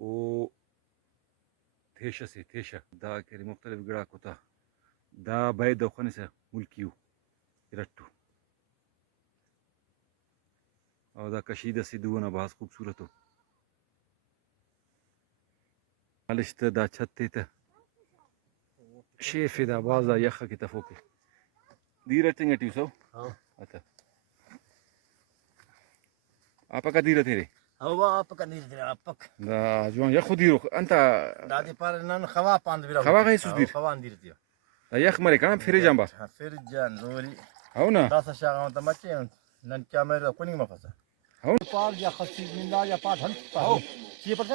و تيشا سي تيشا دا كري مختلف قرا كوتا دا بايدا وخنسة ملكيو يرتو او دا كشيدة سي دونا باز خوبصورتو معلش دا چھتے تا شیف دا بازا يخا كي تفوكي ديرة تنگتيو سو اتا apa ka dira tere هو أبقى نير أبقى دا جوان يخو ديرو انت دادي بارنان خوا باند بيرا خوا غيسوس دير خوا ندير ديو دا يخ مري كان فيري جنبا فرجان زوري هونا داسا شاغا انت ماتين نن كاميرا كوني ما فسا هون پار يا خسي من لا يا پار هن هو كي پرت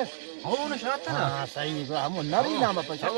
هو نشاتنا صحيح هم نري نام پش هو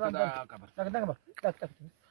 تك تك تك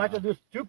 ما تدوس شوف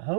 اهو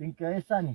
بينك انساني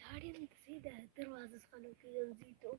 داري انت سيدة الدروازة خلوا كذا نزيدو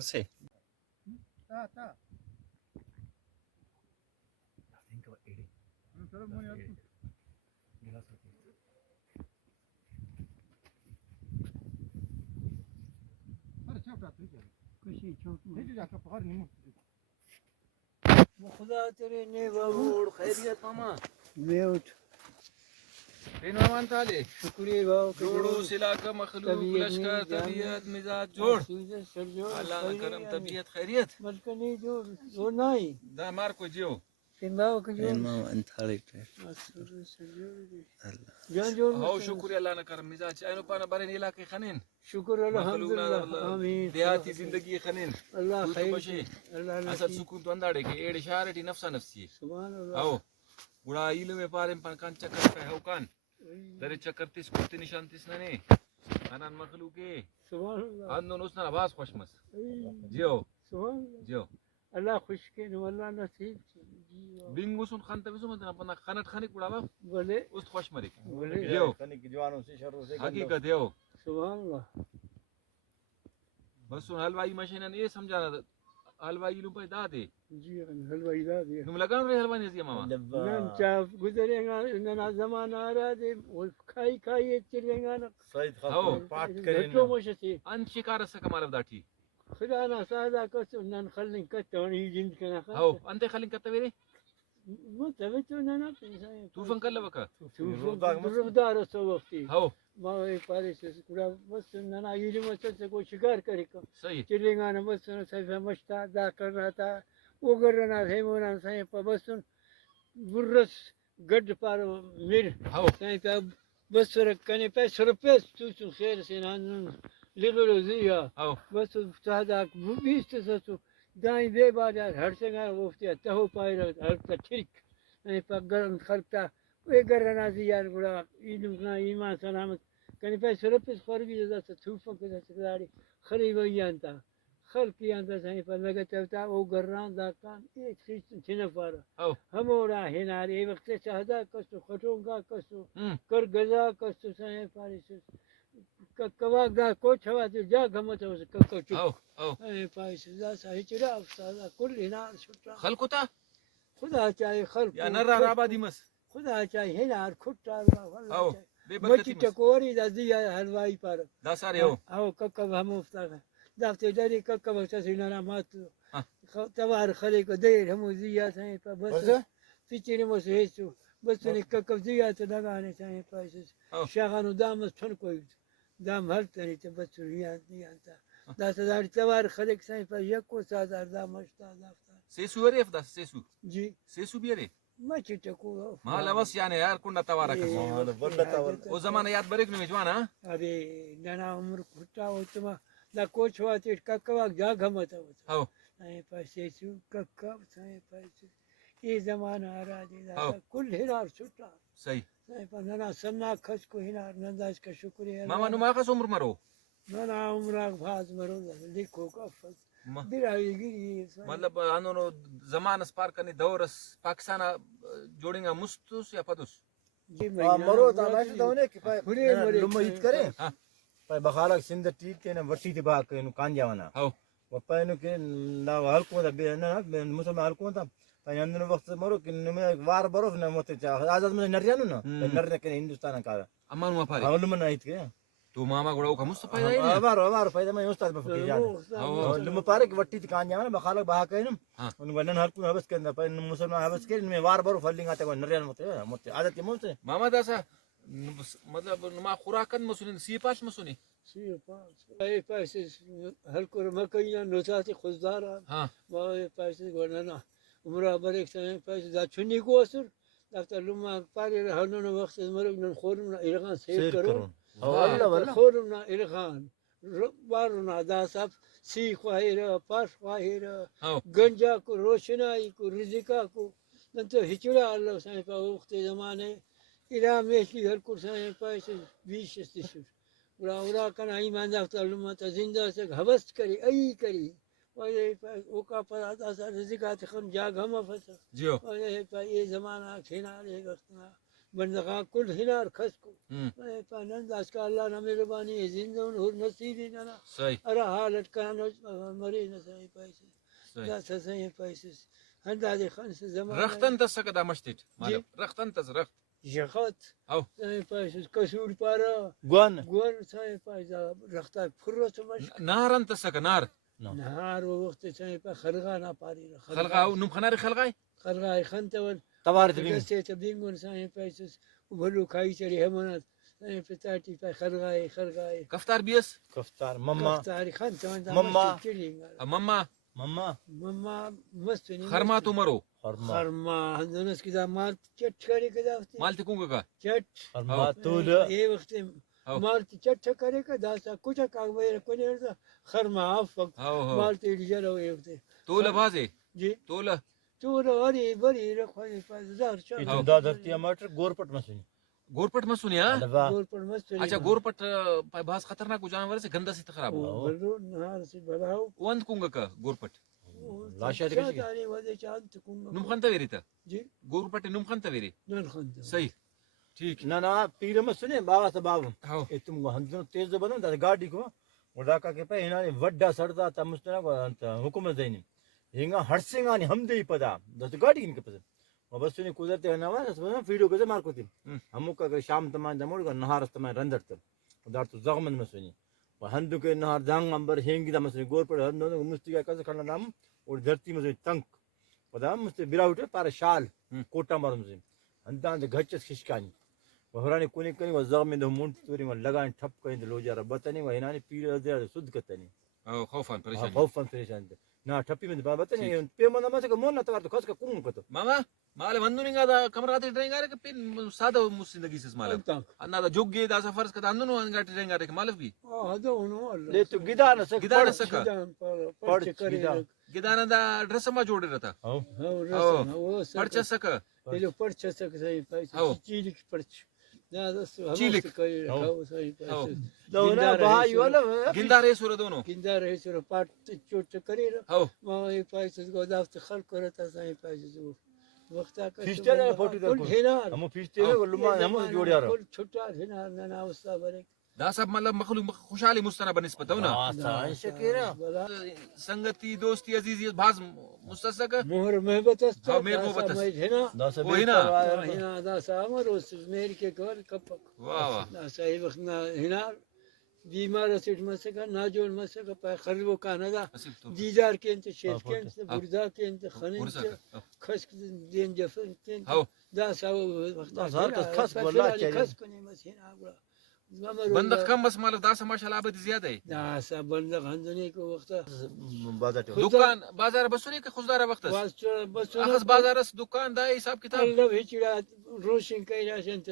Sì. Ta. Think about eating. خدا تیرے نے بابور خیریت ماما میوٹ بین مامان تالے شکریہ باو جوڑو سلا کا مخلوق لشکر طبیعت مزاج جوڑ اللہ نہ کرم طبیعت خیریت ملکنی جو وہ نہیں دا مار کو جیو باو کے جو جان جو ہو شکریہ اللہ نہ کرم مزاج اینو پانا برین علاقے خنین شکر الحمدللہ آمین دیہاتی زندگی خنین اللہ خیر بشی اللہ اصل سکون تو انداڑے کے ایڑ شارٹی نفسا نفسی سبحان اللہ او بڑا علم پارم پان کان چکر پہ ہو کان در چکر تیس کتی نشان تیس ننے انان مخلوقے سبحان اللہ اندون اس نہ باز خوشمس جیو سبحان اللہ جیو اللہ خوش کے نو اللہ نصیب جی بینگو سن خان تبسو مدنا پنا خانت خانک بڑا با بولے اس خوش مرک بولے جیو کنے کی جوانوں سے شروع سے حقیقت ہے سبحان اللہ بس سن حلوائی مشینن یہ سمجھانا حلوائی لوں پہ دا دے جی حلوائی دا دے نم لگان رہے حلوائی نزیا ماما نن چاپ گزرے گا ننا زمانہ آ رہا دے وہ کھائی کھائی چلے گا نا سعید ہو خان پاٹ کریں گھٹو مشتی ان شکار سکا مالب داٹھی خدا نا سادا کس نن خلن کتونی جن کنا ہو انتے خلین کتا ویرے متوجہ ننا پیسہ توفن کر لبکا روزدار سو وقتی ہو ما پاریس کڑا بس ننا یہ مت سے کوئی شکار کرے کا صحیح چلے گا نا بس سے مشتا دا کرنا تھا وہ کرنا ہے مونا سے بس برس گڈ پار میر ہو سے بس کنے پیسے روپے تو خیر سے نان لگلو زیا ہو بس سادا بیس تو دائیں بے بازار ہر سے گا وفتی تہو پائے ہر تا ٹھیک نہیں پگرن خرتا وہ گرنا زیار گڑا اینا ایمان سلامت کنے پیسے روپے خور بھی جدا تو فکر سکداری خری ویانتا خر کیانتا سائیں پر لگتا ہوتا وہ گران دا کان ایک چیز چھنا پارا ہو ہمورا ہنارے وقت چاہدا کسو خٹوں گا کسو کر گزا کسو سائیں پاریس کوا گا کو چھوا تو جا گمت ہو ککو چپ ہو ہو اے پاریس دا سا چرا استاد کل ہنار چھٹا خلکو تا خدا چاہے خلق یا نر آبادی مس خدا چاہے ہنار کھٹا ہو والله بے مچی برکتی مس چکوری دا دیا حلوائی پر دا سارے ہو او ککو ہم افتا دافتے داری ککو سسینا مات توار خلے کو دیر ہم دیا سائیں پر بس فچری مس ہیسو بس نے ککو دیا تو لگانے سائیں پاس شاغانو دامس تھن کوئی دام ہر تری تے بس نہیں آتا 10,000 توار خلے سائیں پر یکو 1000 دامشتا دافتا سیسو ارے افدا سیسو جی سیسو بھی ارے مچی چکو مال اوس یعنی یار کنڈا توارا کس او زمانہ یاد بریک نو جوانا ارے نانا عمر کھٹا ہوتما لا کوچ واتی ککوا جا گمت ہوتا ہو سائیں پیسے سو ککا سائیں پیسے یہ زمانہ آ رہا دی کل ہنار چھٹا صحیح سائیں پر نانا سنا کھس کو ہنار ننداز کا شکریہ ماما نو ماخس عمر مرو نانا عمرہ بھاز مرو لکھو کا فض برائی گری مطلب انو زمانس پار کرنے دورس پاکستان جوڑیں گا مستوس یا پدوس جی مرو تا ماش دونے کہ پورے مرے لم ہیت کرے ہاں پای بخالک سند ٹیٹ تے نہ وٹی تے با کہ کان جاونا ہو و پای نو کہ نا ہل کو دا بے نہ مسلم ہل کو تا پای اندر وقت مرو کہ میں وار برو نہ مت چا آزاد میں نریانو نا نر کہ ہندوستان کا امان ما پارے علم نہ ہیت کہ تو ماما گڑا کا مصطفی دای نے وار فائدہ میں استاد بفکی جان لم پارے کہ وٹی تے کان جاونا بخالک با کہ ہاں ان ونن ہل کو حبس کہ پای مسلم حبس کہ میں وار برو فلنگ آتے کو نریان مت عادت مت ماما داسا مطلب ما خوراکن مسونی سی پاش مسونی سی پاس اے پیسے ہر کو مکیاں نوزاتی خوددار ہاں ما پیسے گورنا عمرہ بریک سے پیسے دا چنی کو اثر دفتر لما پارے ہنن وقت مرن خورن ایران سیر کرو والله والله خورن ایران بارنا دا سب سی خواہر پاس خواہر ہو گنجا کو روشنائی کو رزقا کو نن تو ہچڑا اللہ سے پا وقت زمانے الى میشی ہر کو سے پیسے 20 استشر ولا كان ایمان دفتر لما زندہ سے حبس کری ای کری وہ کا پر آتا رزقات خن جاگ ہم فس جیو یہ زمانہ کھینا لے وقتنا بندگاں کل ہنار خس کو پانند اس کا اللہ نہ مہربانی ہے زندہ اور نصیب نہ صحیح ارا حالت کان مری نہ صحیح پیسے صحیح لا صحیح پیسے انداز خان سے زمانہ رختن تسکدا مشتت مالب رختن تس رخت جخت او صحیح پیسے کسور پارا گون گون صحیح پیسے رختا فرت مش نارن تسک نار نهار ووقت صحيح خلقانا باري خلقا او نم خنار خلقاي خلقاي خنتون توارت بين دستي تبينغون صحيح بيسس بلو کھائی چڑی ہمانات سائیں پتاٹی پہ خرگائے کفتار بیس کفتار مما کفتاری خان تمہیں مما. چڑی مما مما مما مستنی خرما تو مرو خرما خرما ہندونس کدا مال چٹ کرے کدا وقت مال تکونگا کا چٹ خرما تول یہ وقت أو. مال چٹ کرے کا داسا کچھ کا ویر کونے وردا خرما افق هاو هاو مال تیری جلو یہ وقت تولا بازي جی تولا تو بری بری رکھوانی پاس دار چا أو. دا دھرتی مٹر گورپٹ مسنی گورپٹ مسونی ہاں الوا گور پر مست اچھا گورپٹ باز خطرناک جانور سے گندا سے خراب ہو بلو نهار سي بلاو وند کونگا کا گورپٹ لاشا چا تکشی داري ودا چان تكون نمخنتا ویری تا جی گورپٹ نمخنتا ویری نان خند صحیح ٹھیک نا نا پیر مسنی بابا سے بابا ہاو اے تم ہندن تیز بدن دا گاڑی کو وڈاکا کے پہ ہنا وڈا سردا تا مستنا کو حکومت دینی ہنگا ہرسنگانی ہم دے پدا دا گاڑی ان کے پس وہ بس نے کودتے نا وا ویڈیو کے مار کو تیم ہم کا شام تمام دمڑ کو نہار تمام رندر تم دار تو زغمن مسنی وہ ہندو کے نہار دانگ امبر ہنگی دا مسنی گور پر ہندو مستی کا کس کھنا نام اور دھرتی مسنی تنگ پدا مستی براوٹ پر شال کوٹا مار مسنی ہندان دے گچس خشکانی وہرانی کونی کنی وہ زغمن دو مونٹ توری وہ لگان ٹھپ کہیں دے لو جارا بتانی وہ ہنانی پیر دے سود کتنی او خوفان پریشان خوفن پریشان نا ٹھپی میں بتانی پے من ما سے مون نہ تو کس کا کون کتو ماما مال وندونگا دا کمرات ڈرینگا رے کہ پن سادہ زندگی سے مال انا دا جوگی دا سفر کا اندنو انگا ڈرینگا رے کہ مالف بھی هذا هو لے تو گدا نہ سک گدا نہ سکا پڑھ کرے گدانا دا ڈریس ما جوڑے رہتا ہاں هو هو پرچا سکا لو پڑھ سک سہی پیسے چیل کی پڑھ نا دس ہم چیلک. کرے ہاو. کھاو سہی ہاو. پیسے لو نا بھائی والا گندا رے سورہ دونوں گندا رہے سر پاٹ چوٹ کرے ہاو ما یہ پیسے کو دافت خلق کرتا سہی پیسے وقت کا فیسٹر ہے فوٹو دا کل ہنار ہم فیسٹر ہے لما ہم جوڑ یار کل چھٹا ہنار نا وستا برے دا سب مطلب مخلوق خوشحالی مستنا بنسبت ہو نا ہاں شکیرا سنگتی دوستی عزیزی باز مستسق مہر محبت است ہاو، مہر محبت است. ہنا دس وہ ہی نا. ہنا دا سامر اس میر کے گھر کپک واہ واہ دا صحیح وقت نا ہنار بیمار سیٹ مسکا ناجول مسکا پا خربو کانا دا اصل تو دیدار کے انت شیف کے انت بردا کے انت خنین ورسا کے کا خس دین جفن کے انت ہاو دا ساو وقت دا سار کس خس والله چاہیے. خس کنی مس ہنا بڑا بندق کم بس مال دا سا ماشاءاللہ آبادی زیادہ ہے دا سا بندق ہندنے کو وقت بازار دکان بازار بسوری کہ خزدار وقت بس اخذ بازار اس دکان دا حساب کتاب الله هيجي روشن كاين عشان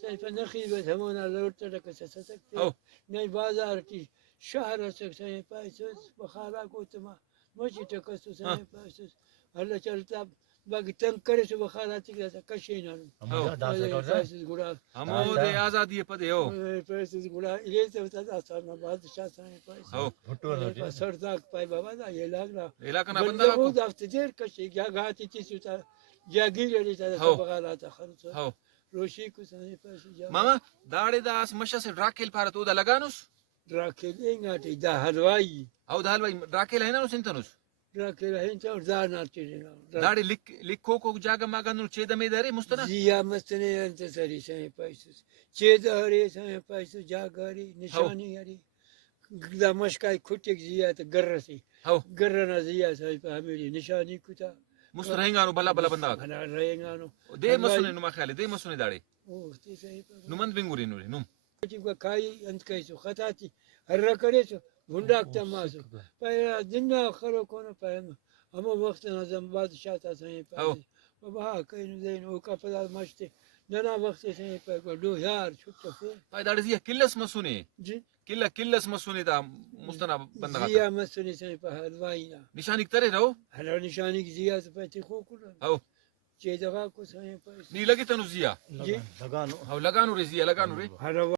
سيف نخيبة همونا لو ترك سسك أو. ناي بازارتي شهر سك سي بايسوس بخارا قلت ما جي تكسو سي بايسوس هلا چلتا باقي تنكرس بخاراتي كذا كشينا أو. بايسوس غرا ہمو دے آزادی پدے ہو بايسوس غرا إليه تبتا صارنا بعد شاسان بايسوس ہو بھٹو سرداك باي بابا دا يلاغنا علاقہ نا بندہ بندہ کو بود افتدیر کشی یا گاتی تیسو تا یا گیلی تا هاو. بغالاتا خرصو ہو روشی کو سانی پاس جا ماما داڑے دا اس مشا سے ڈراکیل پارا تو دا لگانوس دراکل اینگاتی دا حلوائی او دا حلوائی ڈراکیل ہے نا نو سنتنوس دراکل هینتا اور دانا تیرینا داڑے لکھو کو جاگا ماگا نو چیدہ میں دارے مستنا زیا مستنے انت سری سانی پایسوس چید هری سانی پایسوس جا گاری نشانی هری دا مشکای کھٹک زیا تا گرسی ہو گرنا زیا سانی پا ہمیری نشانی کتا مستر رہنگانو بلا بلا بندہ انا رہنگانو دے مسونے نو ما خیال دے مسونے داڑے اوہ تی سانی پا نمند بنگوری نوری نم جيبقى كاي انت كيسو خطاتي الركريسو بنداك تماسو فاي دنا خلقونا فاهم اما وقتنا زنباد شاتا سني أو. فاي وبها كاين زين وكفلا مشتي ننا وقت سني فاي دو يار شفت فين پای داڑے زیا کلس مسونے جي کلس مسونے دا مستنا بندہ زيا مسني سني فاي الواينا نشانی کرے رہو هلا نشاني زيا سفاتي خو كل او جي دغا كو سني فاي نی لگی تنو زیا جي لگانو او لگانو رے زیا لگانو رے هلا